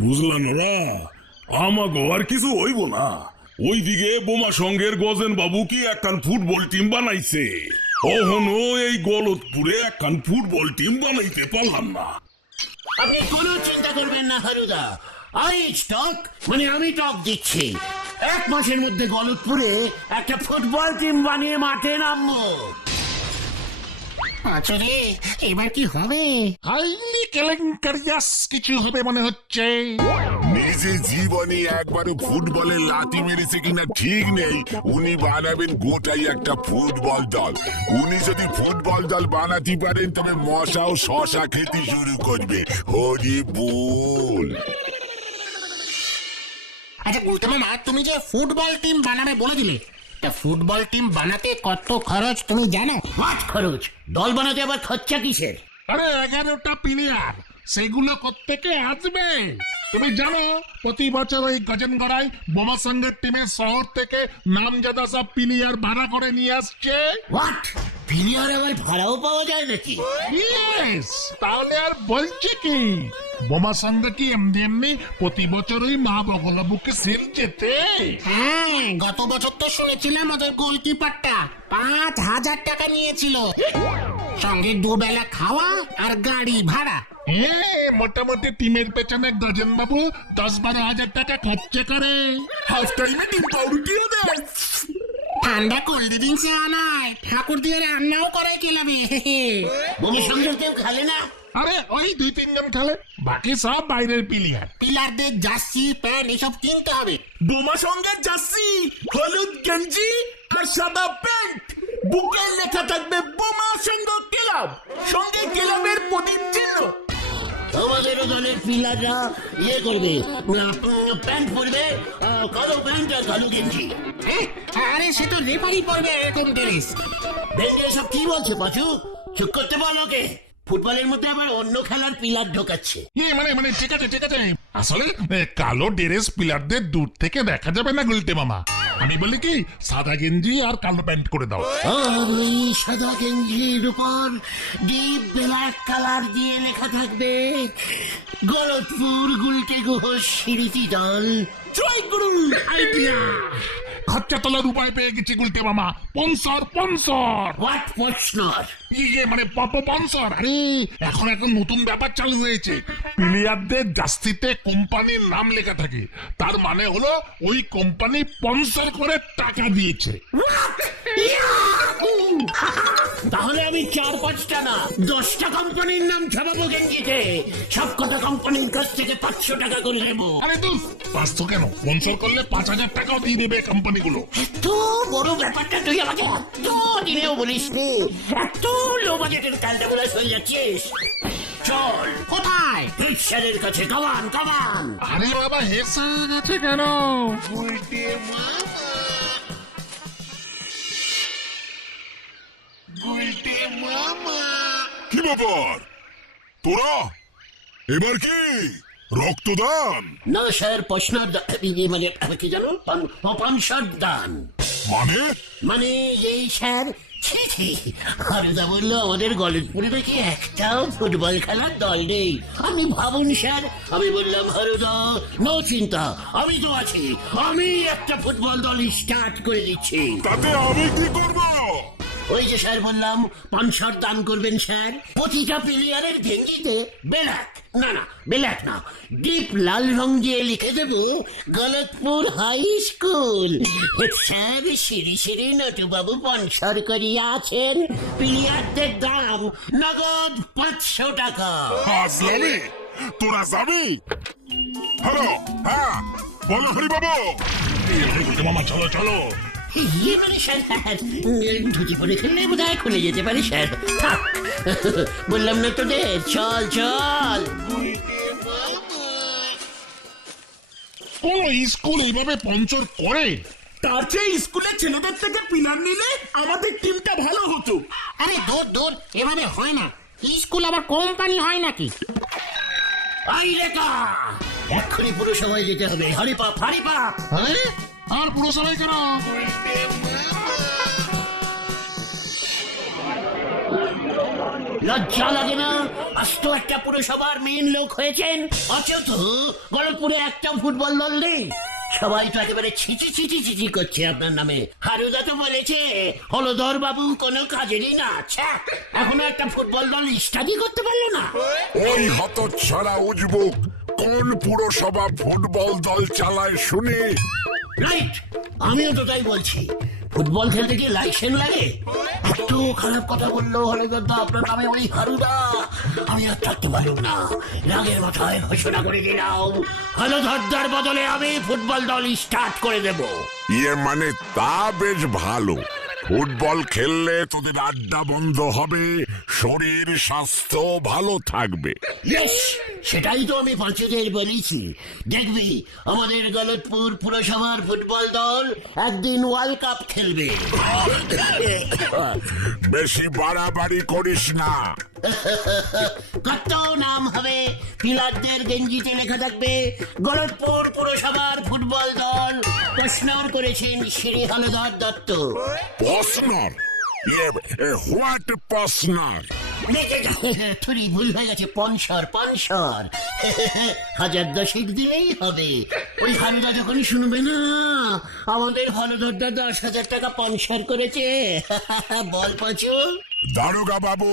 বুঝলাম ওরা আমাকে আর কিছু হইব না। ওইদিকে বোমা সঙ্গের গজেন বাবু কি একখান ফুটবল টিম বানাইছে, কখনো এই গলতপুরে একখান ফুটবল টিম বানাইতে পারলাম না। আপনি কোনো চিন্তা করবেন না হারুদা, আমি টক দিচ্ছি। 1 মাসের মধ্যে গলতপুরে একটা ফুটবল টিম বানিয়ে মাঠে নামবো। আচ্ছা, এবার কি হবে? হাইলি কেলেঙ্কারিয়াস কিছু হবে মনে হচ্ছে। নিজে জীবনে একবারও ফুটবলে লাথি মেরেছে কিনা ঠিক নেই, উনি বানাবেন গোটাই একটা ফুটবল দল। উনি যদি ফুটবল দল বানাতে পারেন তবে মশাও শশা খেতে শুরু করবে। হরি বল। আচ্ছা বলতে মামা, তুমি যে ফুটবল টিম বানাবে বলে দিলে, তা ফুটবল টিম বানাতে কত খরচ তুমি জানো? মাঠ খরচ, দল বানাতে আবার খরচা কিসের? আরে 11টা প্লেয়ার, সেগুলো কোত্থেকে আসবে? তুমি জানো প্রতি বছর ওই গজেনগড়ায় বোমা সঙ্গের টিমের শহর থেকে নামজাদা সব প্লেয়ার ভাড়া করে নিয়ে আসছে। হোয়াট? প্লেয়ার আবার ভাড়াও পাওয়া যায় নাকি? ইয়েস, তাহলে আর বলছে কি, বোমা সঙ্গে কি এমনি এমনি প্রতি বছর ওই মা বগলাবুকে সেল যেতে? হ্যাঁ, গত বছর তো শুনেছিলাম ওদের গোলকিপারটা 5,000 টাকা নিয়েছিল, সঙ্গে 2 বেলা খাওয়া আর গাড়ি ভাড়া। মোটামুটি টিমের পেছনে গজেন বাবু 10-12 হাজার টাকা খরচা করে। হাফ টাইমে টিম পাউরুটিও দেয়। ঠান্ডা কোল্ড ড্রিঙ্কস আনায়, ঠাকুর দিয়ে রান্নাও করে খেলাবে। বমি সঙ্গে কেউ খেলে না? আরে ওই 2-3 জন খেলে, বাকি সব বাইরের প্লেয়ার। প্লেয়ারদের জার্সি প্যান্ট এসব কিনতে হবে। বোমা সঙ্গের জার্সি, হলুদ গেঞ্জি আর সাদা প্যান্ট, বুকে লেখা থাকবে বোমা সঙ্গ ক্লাব, সঙ্গে ক্লাবের প্রদীপ চিহ্ন। আমাদেরও দলের প্লেয়াররা করবে, প্যান্ট পরবে, কালো প্যান্ট আর কালো গেঞ্জি। আরে সে তো রেফারি পরবে এরকম ড্রেস। বেঞ্চে সব কি বলছে পাচু? চুপ করতে বলো কে? ফুটবলের মধ্যে আবার অন্য খেলার প্লেয়ার ঢোকাচ্ছে। মানে ঠিক আছে। আসলে কালো ড্রেস প্লেয়ারদের দূর থেকে দেখা যাবে না গুলটে মামা। আমি বলি কি, সাদা গেঞ্জি আর কালো প্যান্ট করে দাও। ওই সাদা গেঞ্জির উপর ডিপ ব্ল্যাক কালার দিয়ে লেখা থাকবে গলতপুর গুলটে গুহ স্মৃতি দল জয় গুরু। আইডিয়া! খরচা তোলার উপায় পেয়ে গেছি গুলটে মামা। স্পন্সর। What sponsor? মানে স্পন্সর। আরে এখন নতুন ব্যাপার চালু হয়েছে, প্লেয়ারদের জার্সিতে কোম্পানির নাম লেখা থাকে, তার মানে হলো ওই কোম্পানি স্পন্সর করে টাকা দিয়েছে। তাহলে আমি 4-5টা না 10টা কোম্পানির নাম ছাপাবো গেঞ্জিতে। সব কটা কোম্পানির কাছ থেকে 500 টাকা করে নেবো। আরে তুই 500 কেন, স্পন্সর করলে 5,000 টাকাও দিয়ে দেবে কোম্পানিগুলো। এত বড় ব্যাপারটা তুই আমাকে এত দিনেও বলিস নি। এত লো বাজেটের ক্যালটাগুলো হয়ে যাচ্ছিস। চল। কোথায়? হেডস্যারের কাছে। কামান। আরে বাবা, হেসে গেছে কেন? কি ব্যাপার তোরা, এবার কি রক্তদান? না স্যার, মানে কি জানো, পানসার দান। মানে এই স্যার, হারুদা বললো আমাদের গলতপুরে নাকি একটাও ফুটবল খেলার দল নেই। আপনি ভাবুন স্যার। আমি বললাম হারুদা নো চিন্তা, আমি তো আছি, আমি একটা ফুটবল দল স্টার্ট করে দিচ্ছি। তাতে আমি কি করবো? ওই যে স্যার বললাম, পানসার দান করবেন স্যার। প্রতিটা প্লেয়ারের গেঞ্জিতে ব্ল্যাক না, ডিপ লাল রং দিয়ে লিখে দেব Galatpur high school. Sir Shri Natubabu sponsor করিয়া আছেন। প্লেয়ারদের দাম নগদ 500 টাকা। আসলামে তোরা যাবি? হ্যালো, হ্যাঁ বলো হরি বাবু। মামা চলো। ধুতি পরে খেললে বোধ হয় খুলে যেতে পারে স্যার। থাক, বললাম না তোদের, চল। কোন স্কুল এইভাবে স্পন্সর করে? তার চেয়ে স্কুলের ছেলেদের থেকে প্লেয়ার নিলে আমাদের টিমটা ভালো হতো। আরে দূর, এভাবে হয় না। স্কুল আবার কোম্পানি হয় নাকি? এক্ষুনি পুরসভায় যেতে হবে। হারিপাপ। আর পুরসভায় কেন? লজ্জা লাগে না? আস্ত একটা পুরসভার মেইন লোক হয়েছেন, অথচ গলতপুরে একটা ফুটবল দল নেই। সবাই তো একেবারে ছিচি ছিচি ছিচি করছে আপনার নামে। হারুদা তো বলেছে হলধর বাবু কোনো কাজেরই না। আচ্ছা, এখনো একটা ফুটবল দল স্টাডি করতে পারলো না। ওই হতচ্ছাড়া উজবুক কোন পুরসভা ফুটবল দল চালায় শুনি? রাইট, আমিও তো তাই বলছি। ফুটবল খেলতে কি লাইসেন্স লাগে? এত খারাপ কথা বললো হলধর দা আপনার নামে ওই হারুদা। আমি আর থাকতে পারলাম না, রাগের মাথায় ঘোষণা করে দিলাম হলধরদার বদলে আমি ফুটবল দল স্টার্ট করে দেব। ইয়ে মানে তা বেশ ভালো। ফুটবল খেললে তোদের আড্ডা বন্ধ হবে, শরীর স্বাস্থ্য ভালো থাকবে। ইয়েস, সেটাই তো আমি পাঁচুদের বলেছি। দেখবি আমাদের গলতপুর পুরসভার ফুটবল দল একদিন ওয়ার্ল্ড কাপ খেলবে। বেশি বাড়াবাড়ি করিস না। কত নাম হবে, পিলারদের গেঞ্জিতে লেখা থাকবে গলতপুর পুরসভার ফুটবল দল। প্রশ্ন করেছেন শ্রী হলধর দত্ত। পসনার? হোয়াট পসনার? থুরি ভুল হয়ে গেছে, পনসর পনসর। 1010 দিলেই হবে। ওই হারুদা যখন শুনবে না আমাদের হলধরদা 10,000 টাকা পনসর করেছে, বল পাচু। দারোগা বাবু,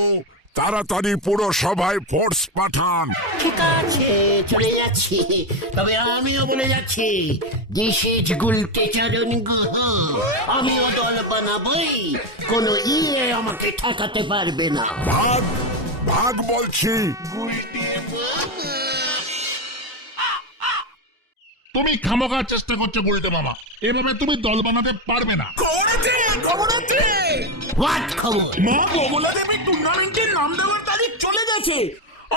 তাড়াতাড়ি পুরসভায় ফোর্স পাঠান। ঠিক আছে, চলে যাচ্ছি। তবে আমিও বলে যাচ্ছি, দিস ইজ গুলটেচারণ গুহ। আমিও দল বানাবই, কোনো আমাকে ঠেকাতে পারবে না। ভাগ ভাগ বলছি। তুমি খামোখার চেষ্টা করছো গুলটে মামা, এভাবে তুমি দল বানাতে পারবে না। হোয়াট খবর? মা বগলা দেবী টুর্নামেন্টের নাম দেওয়ার তারিখ চলে গেছে,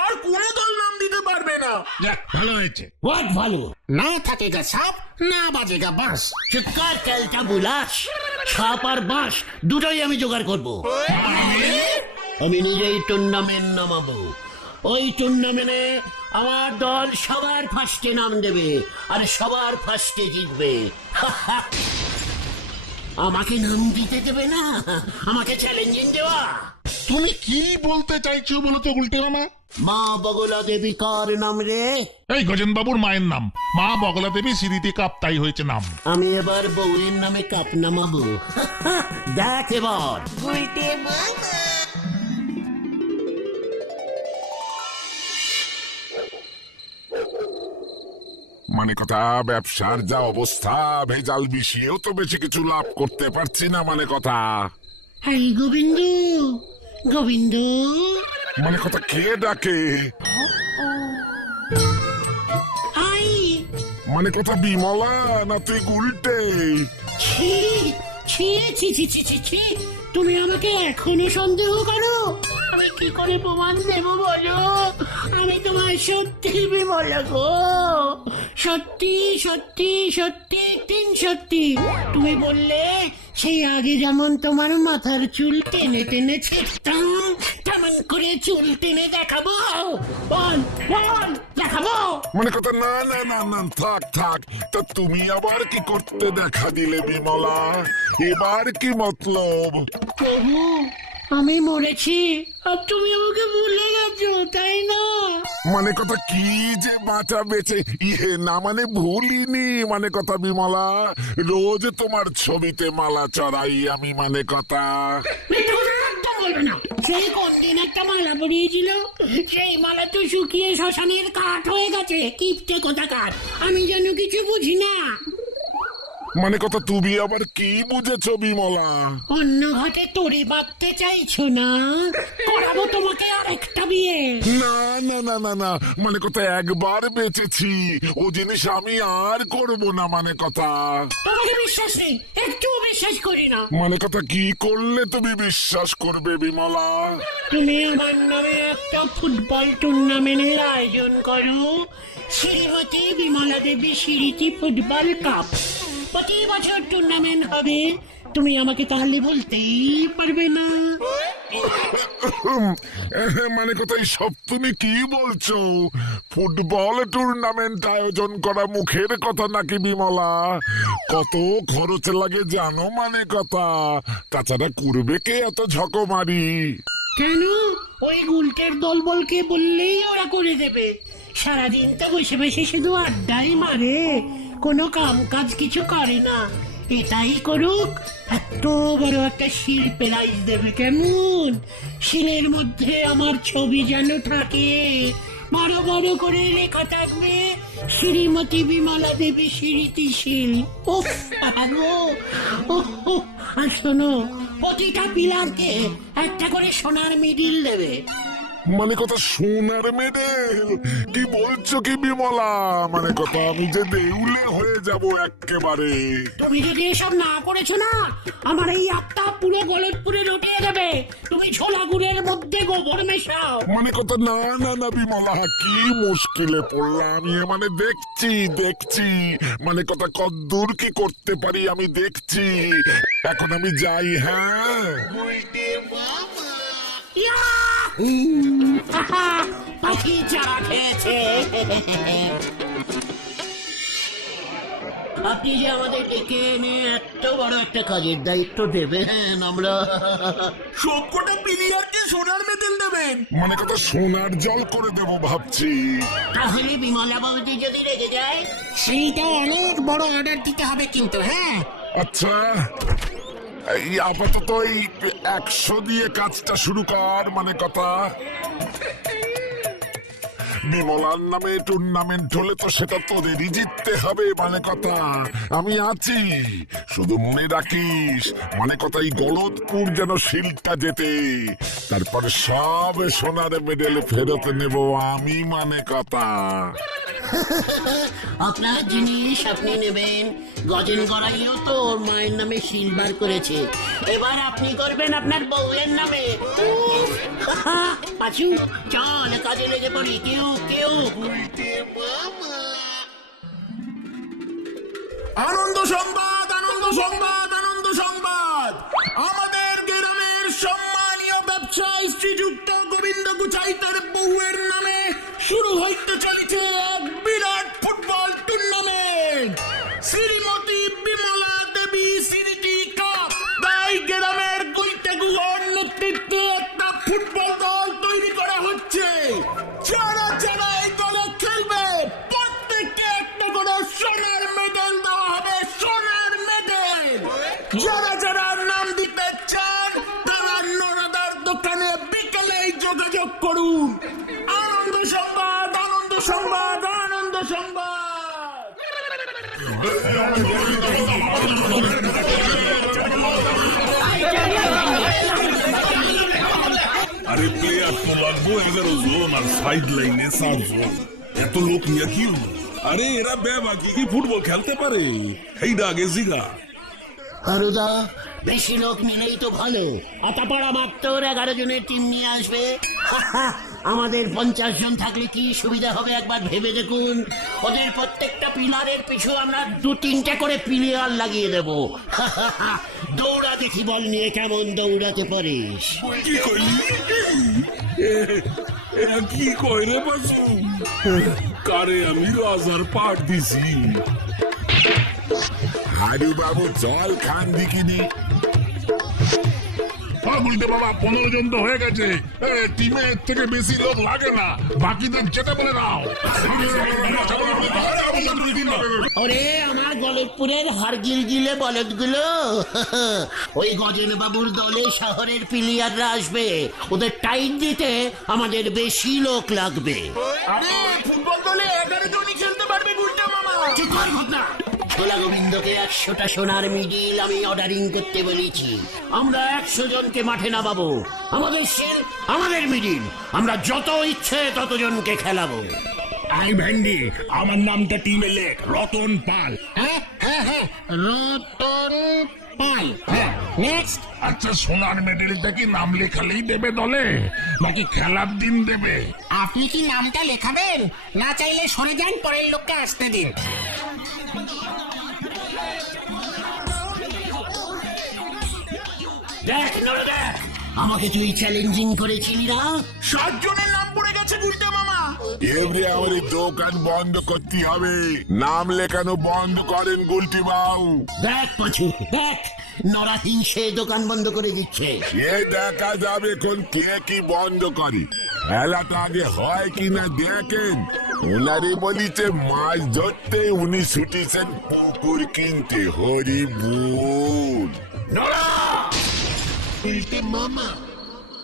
আর কোন দল নাম দিতে পারবে না। যাক, ভালো হয়েছে। হোয়াট ভালো? না থাকেগা সাপ, না বাজেগা বাঁশ। চিৎকার ক্যালটা বুলাস। সাপ আর বাঁশ দুটোই আমি জোগাড় করব। আমি নিজেই টুর্নামেন্ট নামাবো। ওই টুর্নামেন্টে আমার দল সবার ফার্স্টে নাম দেবে আর সবার ফার্স্টে জিতবে। আমাকে নাম দিতে দেবে না, আমাকে চ্যালেঞ্জিং দেওয়া। তুমি কি বলতে চাইছো বলো তো গুলটে মামা? মা বগলা দেবী কার নাম রে? এই গজেন বাবুর মায়ের নাম। মা বগলা দেবী সিঁড়িতে কাপ, তাই হয়েছে নাম। আমি এবার বউয়ের নামে কাপ নামাবো। দেখ এবার। মানে কথা, ব্যবসার যা অবস্থা, ভেজাল মিশিয়েও তো বেশি কিছু লাভ করতে পারছি না। মানে কথা, হাই গোবিন্দ, গোবিন্দ। মানে কথা, কে ডাকে? হাই। মানে কথা বিমলা না তুই গুলটে? ছি ছি ছি ছি ছি ছি ছি, তুমি আমাকে এখনো সন্দেহ করো? আমি কি করে প্রমাণ দেব বলো? আমি তোমার সত্যি বিমলা গো, সত্যি সত্যি সত্যি 3 সত্যি। তুমি বললে সেই আগে যেমন তোমার মাথার চুল টেনে টেনে ছিঁড়তাম, তেমন করে চুল টেনে দেখাবো। বল বল, দেখাবো। মানে কথা, না না না না, থাক থাক। তো তুমি আবার কি করতে দেখা দিলে বিমলা? এবার কি মতলব? প্রভু, আমি মরেছি আর তুমি আমাকে ভুলে গেছো, তাই না? মানে কথা, কি যে বাঁচা বেঁচে ইহে না, মানে ভুলিনি। মানে কথা বিমলা, রোজ তোমার ছবিতে মালা চড়াই আমি। মানে কথা, মিথ্যে কথা একদম বলবে না। সেই কোন দিন একটা মালা পরিয়েছিল, সেই মালা তো শুকিয়ে শ্মশানের কাঠ হয়ে গেছে। কিপ্টে কোথাকার, আমি যেন কিছু বুঝি না। মানে কথা, তুমি আবার কি বুঝেছো বিমলা? অন্য ঘাটে তরি বাঁধতে চাইছো না? করাবো তোমাকে আরেকটা বিয়ে। না না না না না, মানে কথা, একবার বেঁচেছি, ও জিনিস আমি আর করব না। মানে কথা, তোমাকে বিশ্বাস নেই, একটু বিশ্বাস করি না। মানে কথা, কি করলে তুমি বিশ্বাস করবে বিমলা? তুমি আমার নামে একটা ফুটবল টুর্নামেন্টের আয়োজন করো, শ্রীমতী বিমলা দেবী স্মৃতি ফুটবল কাপ। প্রতি বছর টুর্নামেন্ট হবে, তুমি আমাকে তাহলে বলতেই পারবে না। মানে কোথায় সব তুমি কি বলছো? ফুটবল টুর্নামেন্ট আয়োজন করা মুখের কথা নাকি বিমলা? কত খরচ লাগে জানো মানে কথা? তাছাড়া করবে কে এত ঝকমারি? কেন? ওই গুলটের দলবলকে বললেই ওরা করে দেবে। সারাদিন তো বসে বসে শুধু আড্ডাই মারে, কোনো কাম কাজ কিছু করে না। এটাই করুক, এত বড় একটা শিল প্রাইজ দেবে কেমন? শিলের মধ্যে আমার ছবি যেন থাকে, বড় বড় করে লেখা থাকবে শ্রীমতী বিমলা দেবী স্মৃতিশীল। ওহ বাবা গো, ওহ ওহ। আর শোনো, প্রতিটা পিলারকে একটা করে সোনার মিডিল দেবে। মানে কথা সোনার মেডেল? কি বলছো কি বিমলা? মানে কথা আমি যে দেউলে হয়ে যাব একেবারে। তুমি যদি এসব না করেছো না, আমার এই আত্মা পুরো গলতপুরে রটিয়ে দেবে। তুমি ছোলা গুড়ের মধ্যে গোবর মেশাও। মানে কথা না না না বিমলা, কি মুশকিলে পড়লাম। মানে দেখছি মানে কথা কদ্দূর কি করতে পারি আমি দেখছি। এখন আমি যাই। হ্যাঁ, পাখি চারা খেয়েছে। আপনি যে আমাদের ডেকে এনে এত বড় একটা কাজের দায়িত্ব দেবেন, আমরা সবকটা প্লেয়ারকে সোনার মেডেল দেবেন। মানে কথা সোনার জল করে দেব ভাবছি। তাহলে বিমলা বৌদি যদি রেগে যায়, সেইটা অনেক বড় অর্ডার দিতে হবে কিন্তু। হ্যাঁ, আচ্ছা, এই আপাতত এই 100 দিয়ে কাজটা শুরু কর। মানে কথা বিমলার নামে টুর্নামেন্ট হলে তো সেটা তোদেরই জিততে হবে। মানে কথা আমি আছি, শুধু মনে রাখিস মানে কথা এই গলতপুর যেন শিলটা জেতে, তারপরে সব সোনার মেডেল ফেরত নেব আমি। মানে কথা আপনার জিনিস আপনি নেবেন। গজেন গড়াইও তো ওর মায়ের নামে সিলভার করেছে, এবার আপনি করবেন আপনার বউয়ের নামে। পাচু, চল কাজে লেগে পড়ি। কেউ কেউ আনন্দ সংবাদ, আনন্দ সংবাদ, আনন্দ সংবাদ। আমাদের গ্রামের সম্মানীয় ব্যবসায়ী শ্রীযুক্ত গোবিন্দ গুচাইতের বউয়ের নামে শুরু হইতে চলেছে এক বিরাট ফুটবল টুর্নামেন্ট, শ্রীমতী বিমলা দেবী স্মৃতি কাপ। তাই গ্রামের গুলটেগুলোর নেতৃত্বে একটা ফুটবল দল তৈরি করা হচ্ছে। যারা যারা এই দলে খেলবে প্রত্যেককে একটা করে সোনার মেডেল দেওয়া হবে, সোনার মেডেল। যারা যারা নাম দিতে চান তারা নরদার দোকানে বিকেলেই যোগাযোগ করুন। আনন্দ সংবাদ, আনন্দ সংবাদ, আনন্দ সংবাদ। আরে প্লেয়ার তো লাগবো 11 জন, আর সাইড লাইনে 7 জন। এত লোক নিয়ে কি হলো? আরে এরা বেবাকি কি ফুটবল খেলতে পারে? এইটা আগে জিগা। হারুদা, বেশি লোক নিলেই তো ভালো। আতাপাড়া মাত্র 11 জনের টিম নিয়ে আসবে। আমাদের 50 জন থাকলে কি সুবিধা হবে একবার ভেবে দেখুন। ওদের প্রত্যেকটা পিলারের পিছু আমরা 2-3টে করে পিলিয়ার লাগিয়ে দেব। দৌড়া দেখি বল নিয়ে কেমন দৌড়াতে পারিস। কি কইলি? কি কয় রে বাসু? কারে আমি রাজার পাট দিছি। হারু বাবু জল খান দিকিনি। বলতে বাবা 15 জন তো হয়ে গেছে। টিমে এর থেকে বেশি লোক লাগে না, বাকিদের যেতে বলে দাও। ওরে আমার গলতপুরের হারগিল গিলে বলদগুলো, ওই গজেন বাবুর দলে শহরের প্লেয়াররা আসবে। ওদের টাইট দিতে আমাদের বেশি লোক লাগবে। আরে ফুটবল দলে 11 জনই খেলতে পারবে গুলটে মামা। ঠিক করে ঘটনা। ছোলা গোবিন্দকে 100টা সোনার মিডিল আমি অর্ডারিং করতে বলেছি। আমরা 100 জনকে মাঠে নামাবো। আমাদের শিল, আমাদের মিডিল, আমরা যত ইচ্ছে ততজনকে খেলাবো। আই ভেন্ডি, আমার নামটা টিমে লেখ, রতন পাল। হ্যাঁ, হ্যাঁ, হ্যাঁ, রতন পাল। হ্যাঁ, নেক্সট। আচ্ছা, সোনার মেডেলটা কি নাম লেখালেই দেবে দলে, নাকি খেলার দিন দেবে? আপনি কি নামটা লেখাবেন? না চাইলে সরে যান, পরের লোককে আসতে দিন। দেখ নরে দেখ, আমাকে তুই চ্যালেঞ্জিং করেছিলি না? 60 জনের নাম পড়ে গেছে গুলটে মামা। এবারে আমার এই দোকান বন্ধ করতে হবে, নাম লেখানো বন্ধ করেন গুলটি বাবু। দেখ পাঁচু, দেখ নরা হিংসে দোকান বন্ধ করে দিচ্ছে। এ দেখা যাবে কোন কে কি বন্ধ করে, খেলাটা আগে হয় কিনা দেখেন। ওনারে বলিছে মাছ ধরতে, উনি ছুটিছেন পুকুর কিনতে। হরি বুল।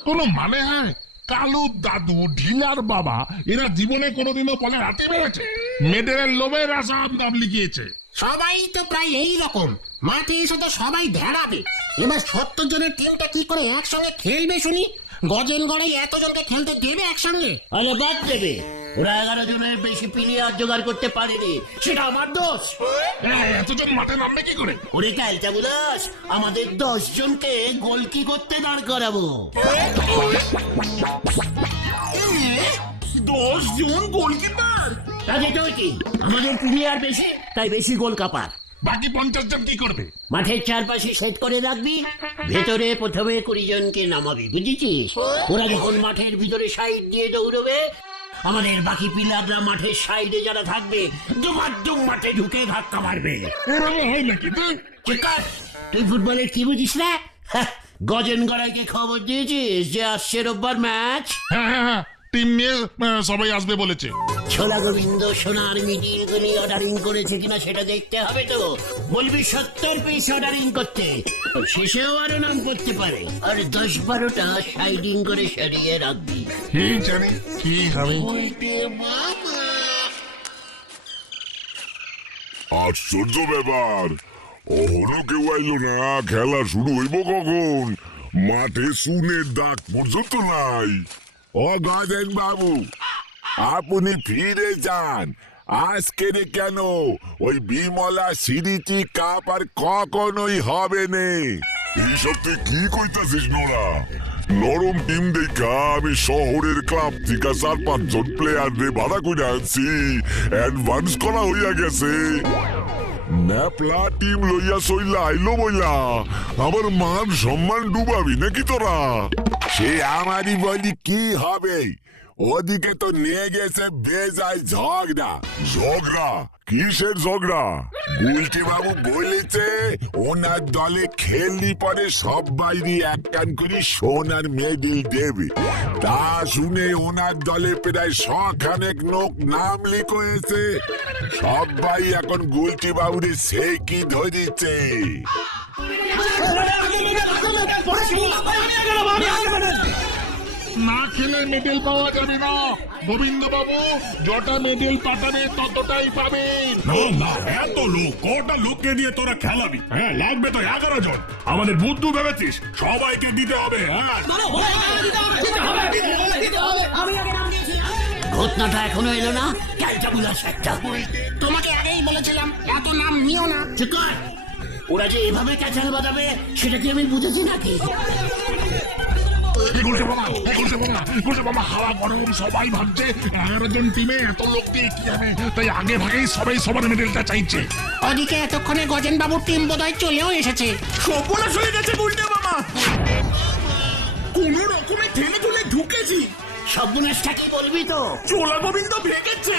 কোনো মানে হয়? কালু দাদু, ঢিলার বাবা, এরা জীবনে কোনোদিনও বলে হাতে পেয়েছে? মেডেলের লোভের সব নাম লিখিয়েছে। সবাই তো প্রায় এই রকম, মাঠে এসে তো সবাই ভেড়াবে। এবার 70 জনের টিমটা কি করে একসঙ্গে খেলবে শুনি? গজেন গড়ে এতজনকে খেলতে দেবে একসঙ্গে? আরে বাদ দেবে, ওরা 11 জনের বেশি প্লেয়ার জোগাড় করতে পারেনি, সেটা আমার দোষ। এতজন মাঠে নামবে কি করে? ওরে ক্যালটা বুলাস, আমাদের 10 জনকে গোলকি করতে দাঁড় করাবো। 10 জন গোলকিপার? তাতে তো কি, আমাদের প্লেয়ার বেশি, তাই বেশি গোল কাপার। বাকি 50 জন কি করবে? মাঠের চারপাশে সেট করে রাখবি, ভেতরে প্রথমে 20 জনকে নামাবি, বুঝেছিস? ওরা যখন মাঠের ভিতরে সাইড দিয়ে দৌড়বে, আমাদের বাকি প্লেয়াররা মাঠের সাইডে যারা থাকবে দুমাদ্দুম মাঠে ঢুকে ধাক্কা মারবে। এরকম হয় নাকি? চিকার, তুই ফুটবলের কি বুঝিস না? হ্যাঁ, গজেন গড়াইকে খবর দিয়েছিস যে আসছে রোববার ম্যাচ? হ্যাঁ, টিম নিয়ে সবাই আসবে বলেছে। ছোলা গোবিন্দ সোনার মিডিল গুলি অর্ডারিং করেছে কিনা সেটা দেখতে হবে তো। বলবি 70 পিস অর্ডারিং করতে, শেষেও আরো নাম করতে পারে। আর 10-12টা সাইডিং করে সরিয়ে রাখবি। জানি কি হবে। আশ্চর্য ব্যাপার, ওহনো কেউ আইলো না। খেলা শুরু হইব কখন? মাঠে শুনের দাগ পর্যন্ত নাই। ও গজেন বাবু, আপনি ফিরে যান। আজকের কেন ওই বিমলা সিরিটি কাপ আর কখনোই হবে নে। এইসব তুই কি কইতাছিস নোরা? নরম টিম দেখা আমি শহরের ক্লাব থেকে 4-5 জন প্লেয়ার রে ভাড়া করে আনছি, অ্যাডভান্স করা হইয়া গেছে। ন্যাপলা টিম লইয়া সইলা আইলো বইলা আমার মান সম্মান ডুবাবি নাকি তোরা? সে আমারই বলি কি হবে, ওদিকে তো নিয়ে গেছে বেজায় ঝগড়া। ঝগড়া? কিসের ঝগড়া? গুলটি বাবু বলেছে ওনার দলে খেললি পরে সবাই একখান করে সোনার মেডেল দেবে। তা শুনে ওনার দলে প্রায় 100 লোক নাম লিখ হয়েছে। সবাই এখন গুলটি বাবুরে সে কি ধরেছে। না খেলে মেডেল পাওয়া যাবে না। গোবিন্দ বাবু যটা মেডেল পাঠাবে ততটাই পাবেন। না, এত লোক, কটা লোককে দিয়ে তোরা খেলাবি? হ্যাঁ, লাগবে তো 11 জন। আমাদের বুদ্ধু ভেবেছিস সবাইকে দিতে হবে? হ্যাঁ, ঘটনাটা এখনো এলো না, ক্যালটা বুলাস একটা। তোমাকে আগেই বলেছিলাম এত নাম নিও না। চিকার, ওরা যে এভাবে ক্যাচাল বাজাবে সেটা কি আমি বুঝেছি নাকি? হাওয়া গরম, সবাই ভাবছে 11 জন টিমে এত লোক দিয়ে কি হবে, তাই আগে ভাগেই সবাই সবার মেডেলটা চাইছে। ওদিকে এতক্ষণে গজেন বাবুর টিম বোধহয় চলেও এসেছে। সর্বনাশ হয়ে গেছে গুলটে মামা। কোন রকমে ঠেলে ঠুলে ঢুকেছি। সর্বনাশটা কি বলবি তো? চোলা গোবিন্দ ভেঙেছে।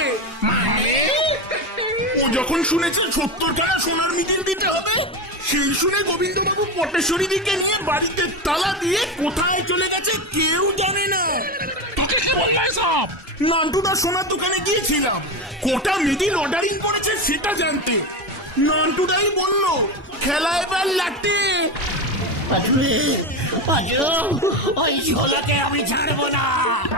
ও যখন শুনেছে 70টা সোনার মিডিল দিতে হবে, সেই শুনে গোবিন্দবাবু পটেশ্বরী দিকে নিয়ে বাড়িতে তালা দিয়ে কোথায় চলে গেছে কেউ জানে না। তোকে কি বললো সব? নান্টুদা সোনার দোকানে গিয়েছিলাম, কোটা মিডিল অর্ডারিং করেছে সেটা জানতে। নান্টুদাই বলল খেলা এবার লাটে। ওই ছোলাকে আমি ছাড়বো না।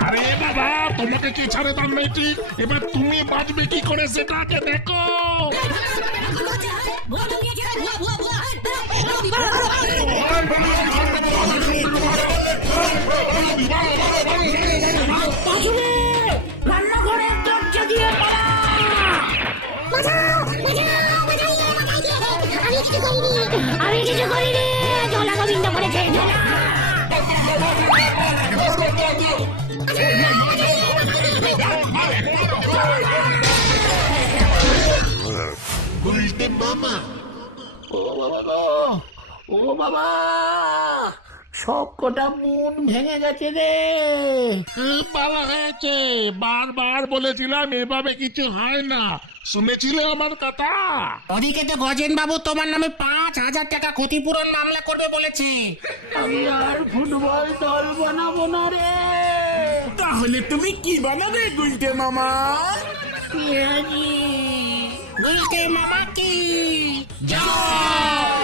আরে বাবা, তোমাকে কি ছাড়ে তার নেই ঠিক। এবার তুমি বাঁচবে কি করে সেটাকে দেখো। রান্নাঘরের দরজা দিয়ে পালা। আমি কিছু করিনি, ঝোলা গোবিন্দ করেছে। ও বাবা, সব কটা মন ভেঙে গেছে রে। বাবা হয়েছে, বারবার বলেছিলাম এভাবে কিছু হয় না, শুনেছিলে আমার কথা? ওদিকে তো গজেন বাবু তোমার নামে 5,000 টাকা ক্ষতিপূরণ মামলা করবে বলেছে। আমি আর ফুটবল দল বানাবো না রে। তাহলে তুমি কি বানাবে গুলটে মামা? গুলটে মামা কি জয়।